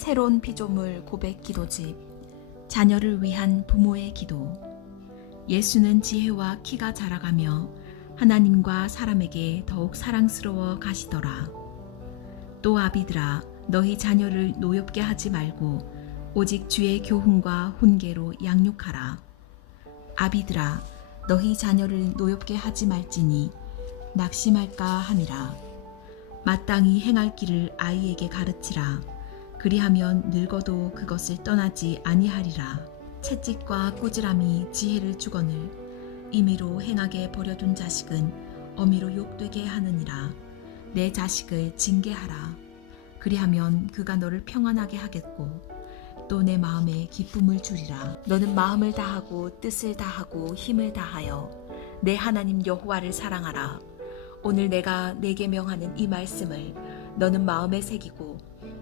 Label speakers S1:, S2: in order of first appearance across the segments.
S1: 새로운 피조물 고백 기도집 자녀를 위한 부모의 기도 예수는 지혜와 키가 자라가며 하나님과 사람에게 더욱 사랑스러워 가시더라. 또 아비들아 너희 자녀를 노엽게 하지 말고 오직 주의 교훈과 훈계로 양육하라. 아비들아 너희 자녀를 노엽게 하지 말지니 낙심할까 함이라. 마땅히 행할 길을 아이에게 가르치라. 그리하면 늙어도 그것을 떠나지 아니하리라. 채찍과 꾸지람이 지혜를 주거늘 임의로 행하게 버려둔 자식은 어미로 욕되게 하느니라. 내 자식을 징계하라. 그리하면 그가 너를 평안하게 하겠고 또 내 마음에 기쁨을 주리라. 너는 마음을 다하고 뜻을 다하고 힘을 다하여 내 하나님 여호와를 사랑하라. 오늘 내가 내게 명하는 이 말씀을 너는 마음에 새기고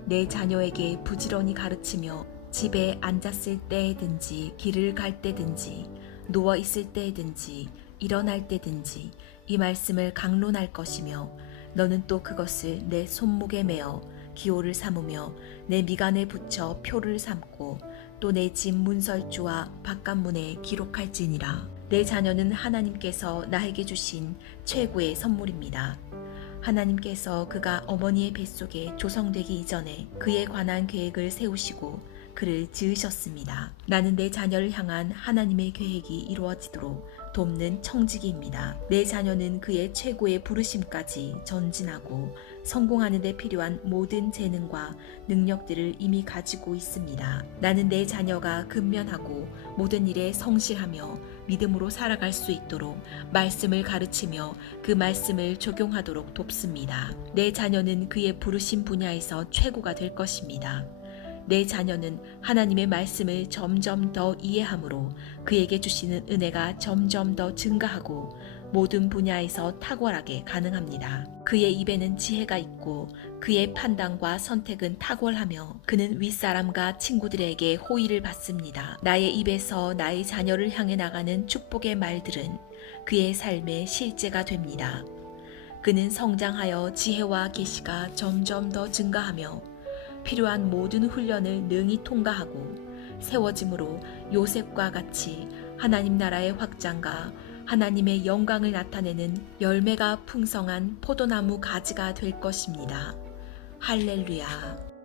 S1: 내 자녀에게 부지런히 가르치며 집에 앉았을 때든지 길을 갈 때든지 누워 있을 때든지 일어날 때든지 이 말씀을 강론할 것이며 너는 또 그것을 내 손목에 메어 기호를 삼으며 내 미간에 붙여 표를 삼고 또 내 집 문설주와 바깥문에 기록할지니라 내 자녀는 하나님께서 나에게 주신 최고의 선물입니다. 하나님께서 그가 어머니의 뱃속에 조성되기 이전에 그에 관한 계획을 세우시고 그를 지으셨습니다. 나는 내 자녀를 향한 하나님의 계획이 이루어지도록 돕는 청지기입니다. 내 자녀는 그의 최고의 부르심까지 전진하고 성공하는 데 필요한 모든 재능과 능력들을 이미 가지고 있습니다. 나는 내 자녀가 근면하고 모든 일에 성실하며 믿음으로 살아갈 수 있도록 말씀을 가르치며 그 말씀을 적용하도록 돕습니다. 내 자녀는 그의 부르심 분야에서 최고가 될 것입니다. 내 자녀는 하나님의 말씀을 점점 더 이해함으로 그에게 주시는 은혜가 점점 더 증가하고 모든 분야에서 탁월하게 가능합니다. 그의 입에는 지혜가 있고 그의 판단과 선택은 탁월하며 그는 윗사람과 친구들에게 호의를 받습니다. 나의 입에서 나의 자녀를 향해 나가는 축복의 말들은 그의 삶의 실제가 됩니다. 그는 성장하여 지혜와 계시가 점점 더 증가하며 필요한 모든 훈련을 능히 통과하고 세워짐으로 요셉과 같이 하나님 나라의 확장과 하나님의 영광을 나타내는 열매가 풍성한 포도나무 가지가 될 것입니다. 할렐루야.